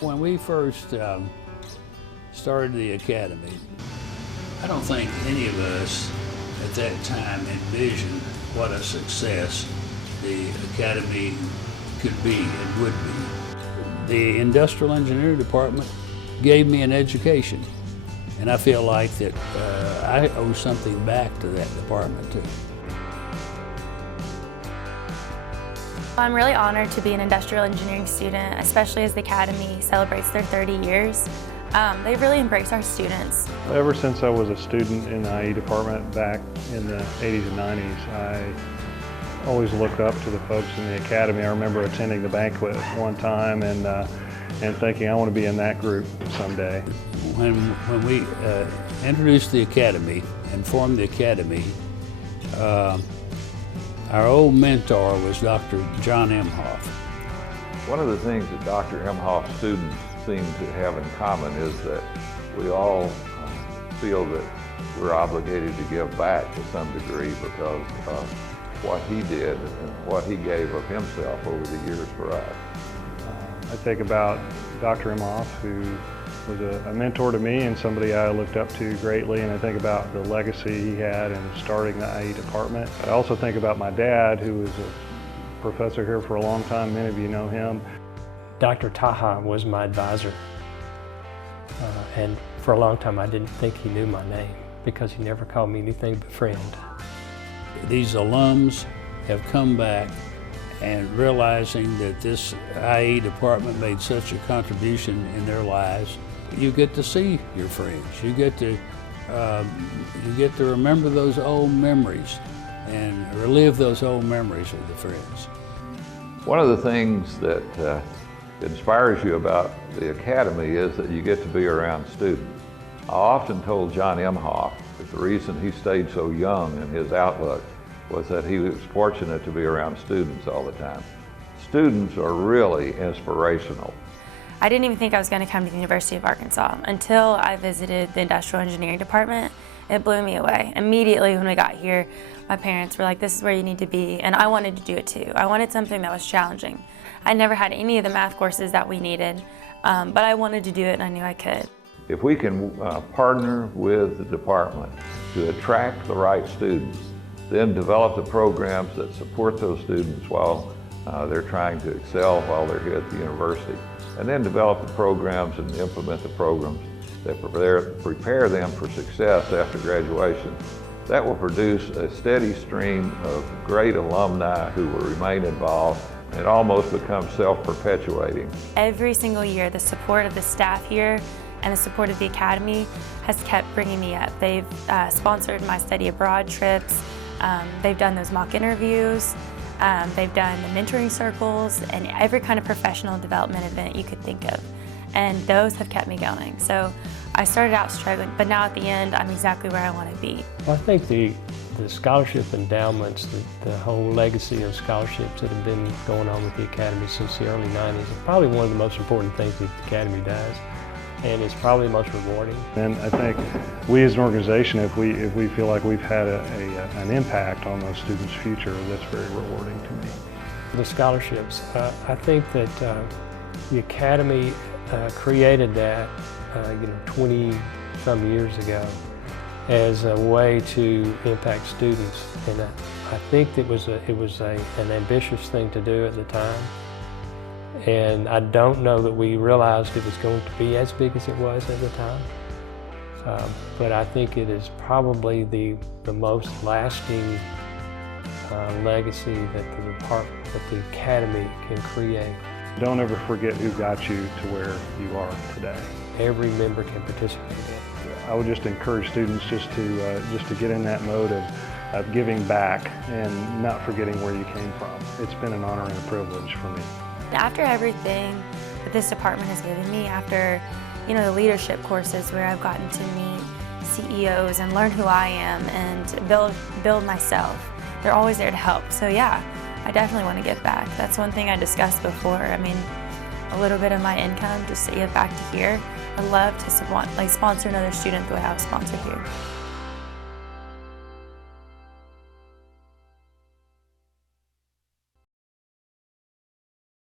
When we first started the academy, I don't think any of us at that time envisioned what a success the academy could be and would be. The industrial engineering department gave me an education, and I feel like that I owe something back to that department too. I'm really honored to be an industrial engineering student, especially as the Academy celebrates their 30 years. They've really embraced our students. Ever since I was a student in the IE department back in the 80s and 90s, I always looked up to the folks in the Academy. I remember attending the banquet one time and thinking I want to be in that group someday. When we introduced the Academy and formed the Academy, our old mentor was Dr. John Emhoff. One of the things that Dr. Emhoff's students seem to have in common is that we all feel that we're obligated to give back to some degree because of what he did and what he gave of himself over the years for us. I think about Dr. Emhoff, who was a mentor to me and somebody I looked up to greatly, and I think about the legacy he had in starting the IE department. I also think about my dad, who was a professor here for a long time. Many of you know him. Dr. Taha was my advisor, and for a long time I didn't think he knew my name because he never called me anything but friend. These alums have come back and realizing that this IE department made such a contribution in their lives. You get to see your friends. You get to remember those old memories and relive those old memories with the friends. One of the things that inspires you about the Academy is that you get to be around students. I often told John Emhoff that the reason he stayed so young in his outlook was that he was fortunate to be around students all the time. Students are really inspirational. I didn't even think I was going to come to the University of Arkansas until I visited the industrial engineering department. It blew me away. Immediately when we got here, my parents were like, this is where you need to be, and I wanted to do it too. I wanted something that was challenging. I never had any of the math courses that we needed, but I wanted to do it and I knew I could. If we can partner with the department to attract the right students, then develop the programs that support those students while they're trying to excel while they're here at the university, and then develop the programs and implement the programs that prepare them for success after graduation. That will produce a steady stream of great alumni who will remain involved and almost become self-perpetuating. Every single year, the support of the staff here and the support of the Academy has kept bringing me up. They've sponsored my study abroad trips. They've done those mock interviews. They've done the mentoring circles and every kind of professional development event you could think of. And those have kept me going. So I started out struggling, but now at the end, I'm exactly where I want to be. Well, I think the scholarship endowments, the whole legacy of scholarships that have been going on with the Academy since the early 90s is probably one of the most important things that the Academy does. And it's probably the most rewarding. And I think we as an organization, if we feel like we've had an impact on those students' future, that's very rewarding to me. The scholarships, I think that the Academy created that 20-some years ago as a way to impact students. And I think it was an ambitious thing to do at the time. And I don't know that we realized it was going to be as big as it was at the time. But I think it is probably the most lasting legacy that the Academy can create. Don't ever forget who got you to where you are today. Every member can participate in it. I would just encourage students just to get in that mode of giving back and not forgetting where you came from. It's been an honor and a privilege for me. After everything that this department has given me, after the leadership courses where I've gotten to meet CEOs and learn who I am and build myself, they're always there to help. So yeah, I definitely want to give back. That's one thing I discussed before. I mean, a little bit of my income just to give back to here. I'd love to sponsor another student the way I was sponsored here.